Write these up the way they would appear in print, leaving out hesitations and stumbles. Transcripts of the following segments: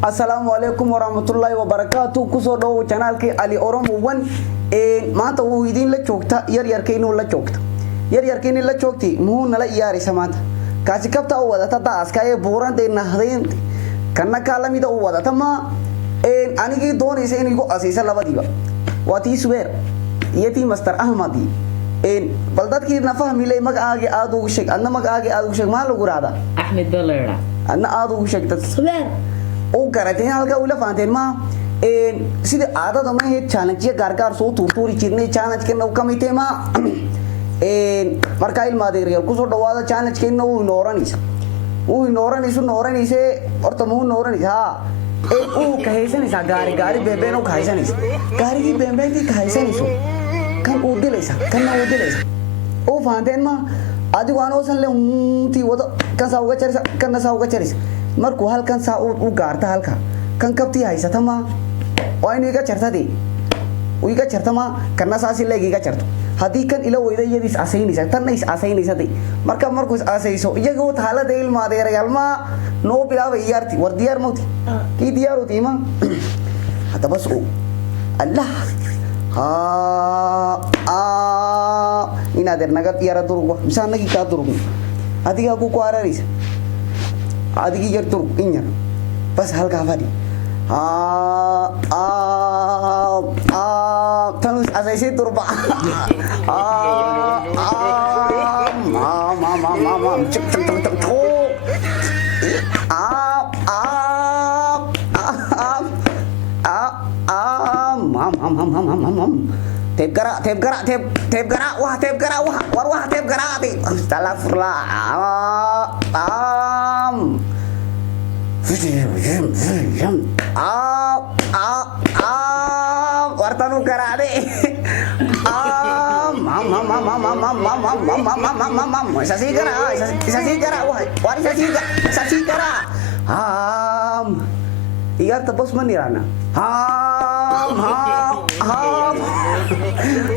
Assalamualaikum warahmatullahi wabarakatuh. Kusoo dhawow channelkii Ali Oromo 1 maanta wuu idin la joogta yaryarkeenuu la joogta yaryarkeenii la joogtay muxuu nala ciyaaraysa maanta kaasi kabta u wadata daaska ee buuranta nahdayn kana kaalamida u wadata ma anigii doonaysa in igu asiisa labadiiba waa tii Subeer iyo tii Master Ahmadi bal dadkii na fahmilay magacaagi aad ugu sheeg adna magacaagi aad ugu sheeg ma lagu raada Ahmed Dollar adna aad ugu sheeg dad Subeer oo garatay halka ula faanteen ma sida aadada ma heed challenge gaargaar soo tuurtuuri jirnay challenge kana u kamite ma marka ilmaade reer ku soo dhawaada challenge keena uu nooranayso horta muu nooranaysa uu ka haysanaysa gaari beebeen oo ka haysanaysa gaarigi beebeentii ka haysanayso kan uu dilaysa oo faanteen ma adigu aan oosan leeyahay wada kan saa uga jaraysa markuu halkan saa u gaarta halka kan kabtii haysata ma waa inuu iga jartadii uu iga jarta ma kana saasi leeg iga jarto hadii kan ila weyda iyadiis asaynaysa tanna is asaynaysa marka markuu is asayso iyaga uu taalada ilmaadeerayaal ma noo bilaabay ciyaarti war diyaar mawti kii diyaaru tiima hada bas Allah inaad naga yara durug misaanagi ka durug adiga ku qaaraysa adigi yar durug inya bas halka fadi tanus asaysi turba mama cek tep gara wah tep gara astagfirullah wartanu karade sasi gara wah wari sasi gara igar tapos manirana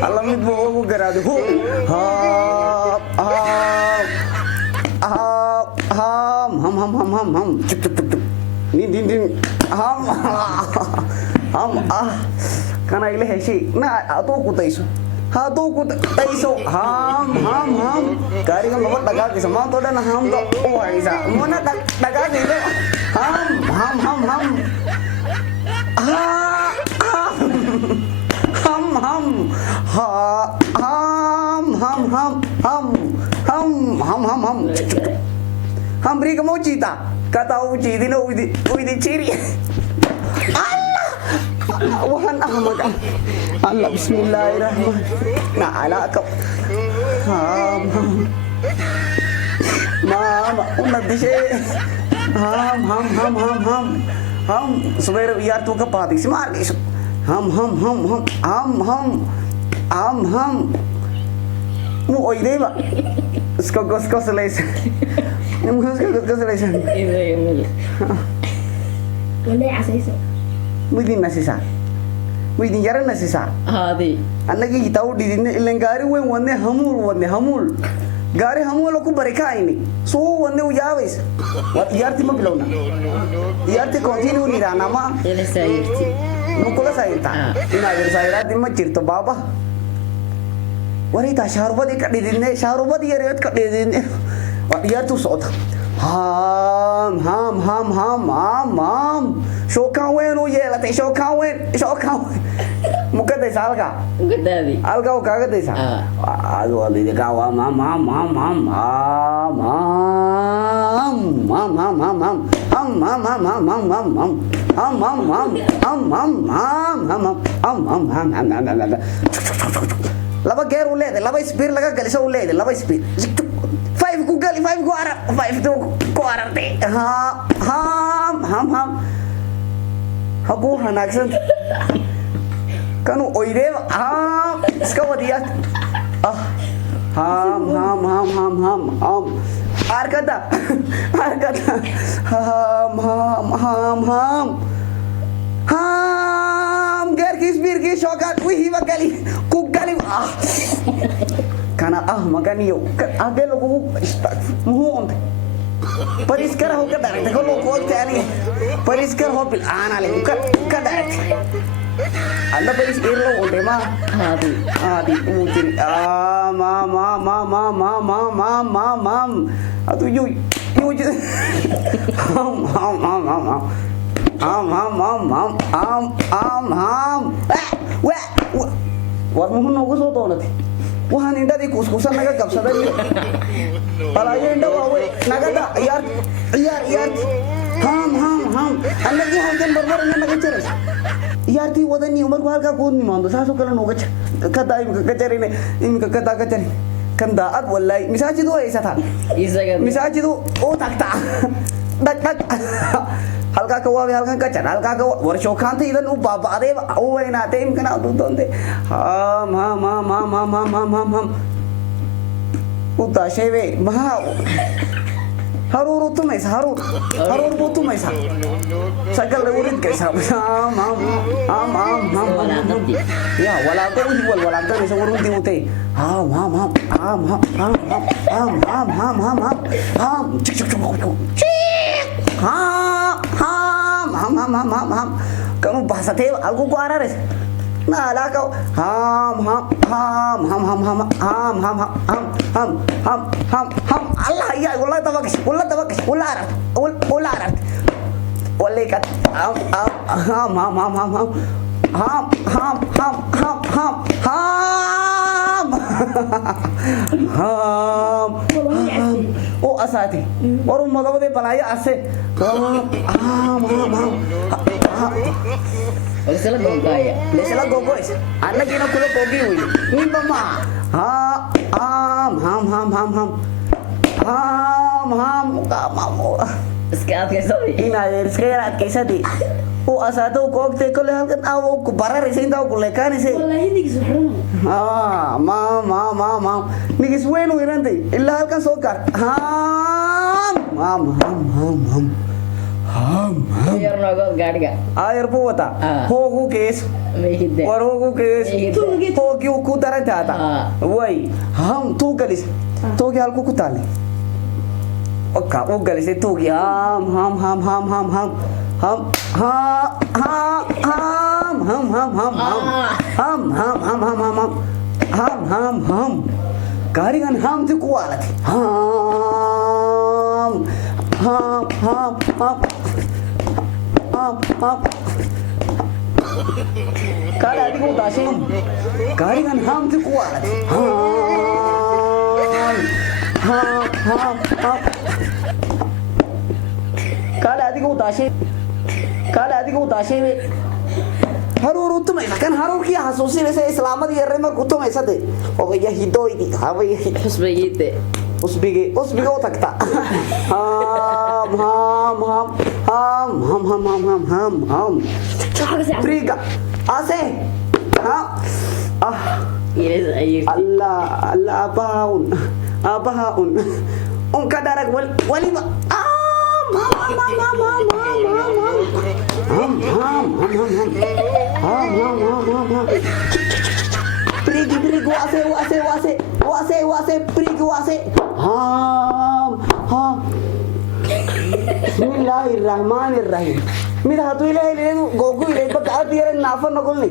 alamid mo garade din kana ila heshay na adoo ku dayso gaariga laba dhagaagaysa maanta oo dhan hamda u haysa mana dhagaagaysa Briga mau cita kata uji dino uidi ciri Wahan Ahmad Allah bismillahirrahmanirrahim nah ala kau mama umat dise Subeer yaar tu ka paati smar isu mu oideba isko selesa Wala asayso Widin yaran nasisa hadi annagi taw didin ilan gaari weyn wadne hamul gaari hamul ku barikaayni soo wadne u yaabays wad yaarti ma bilowna yaarti continue ni rana ma ila sayirti nukula sayirta ina yar sayirati ma jirto baba warita shaarbadi ka didinne shaarbadi yareed ka didinne wad yaartu socota ham shokan weyn u yeelatay shokan weyn mukadaysa halka u kaaga daysa adu walidi ka waa laba geer u leedahay laba speed laga galiso u leedahay laba speed 5 ku gali 5 ku arag 5 ku aragtay habu hanaagsan kanu oydeba iska wadiya arkada geerkiis biirkii shookaad wihiiba gali ku gali kana maganiyo ade lagu muhuunta baris kara ho ka dharay kollo qoolta ani Paris kar hopil ana le ka direct anda Paris irlo onde ma di mungkin mam atu yu war mohon nogo so to nati wah ninda di kus-kusan naga kapsada ni palaya inda wawe naga da yar ham anagi hankan barbar naga ceres yar ti wadani umar ko halka ko ni mando saso kala noga kata im kacari ne im kata kacari kan daat wallahi misaji do ऐसा था misaji do oh takta dak halka kawa halka kacar halka kawa warsho khante idan u baba de o ina te im kana du donde ham uta sheve ma harur tu mais harur tu mais sagal urid kaisa ham ya wala ko wala ko ni urun ti ute cik ham kamu bahasa te algo ko arares na ala kau ham Allah ya wallah tabakis wallah arat wallah kat ham oh asati warum magawde palaya ase Lesela gogaya. Lesela gogois. Anak kina kulo gogi hui. Ni mama. Kamamu. Sekarang kaisa ni. Ina sekarang kaisa di. O asado kok te ko lehan kan awo ko bara resin taw ko lekan ise. Wallahi ni suhran. Ma. Ni suwenu irante. Illa kan sokar. Air nagot gaadi ga. Air pota. Hogu kes. Mehide. और वो case Mehide. तो क्यों कुतारा चाहता वही हम तू गली से तो क्या हल्को कुताले ओका वो गली से तू क्या हम कारीगन हम तो कुआला थी हम Kala adik ko tasin. Karingan ham tu kuat. Kala adik ko tasin. Harur uttum ऐसा kan harur किया हंसोसी वैसे इस्लामत ये रे में कुत्तों ऐसा थे और भैया हिदो ही थी हाँ भैया Husbegite. उस बिगे वो तकता हम Priga ase Yes, air. Allah abaun kadarak wali Prigi wase prigi wase Bismillahirrahmanirrahim. Mira hatu ile gogu ile baka tiyare nafa nagolni.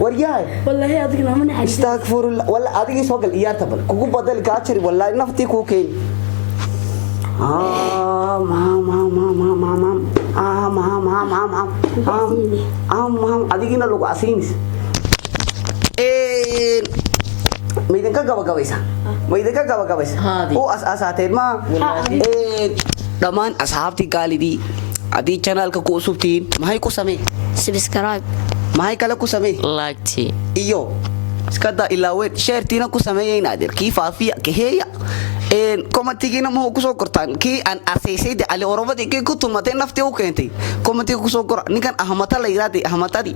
Wariya hai. Wallahi adik naman ay. Astaghfirullah. Walla adigi sogal iya tabal. Kuku badal kaachiri wallahi nafti ku ke. Adigi na lugu asinis. May ka gawa-gawa isa. हाँ दी। ओ asatin ma. Daman ashabti kalidi. Adi channel ka kusubtin. Mahay ko sami. Subscribe. Mahay kala ko sami. Like ti. Iyo. Skada ilawet share tina ko sami nadir. Ki fafiya ke heya. Komati na mo kuso kortan ki an asese de ale oroba de ke kutumate nafti o kenti. Komati kuso kor nikan ahmata lairati ahmatadi.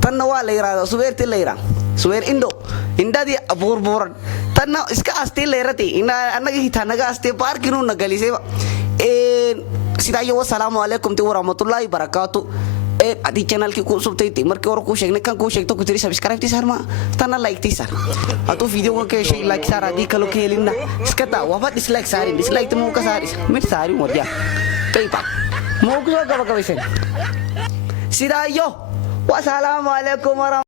Tanwa lairada suberti laira. Suber indo. Inda di bor tanna iska aste lairati. Ina anagi hitanaga aste par kinu nagali seva. Sida yo assalamu alaikum wa rahmatullahi barakatuh. Adi channel ki kusub ti mar ke or ku shegne kan ku shek to kutri subscribe ti sarma tanna like ti sar atu video ko ke shek like sar adi kalo ke limna skata wa dislike sari dislike to mu ka sari mit sari modya kai pa Mau ko gaba-gaba siya. Sirayo. Wassalamu alaikum warahmatullahi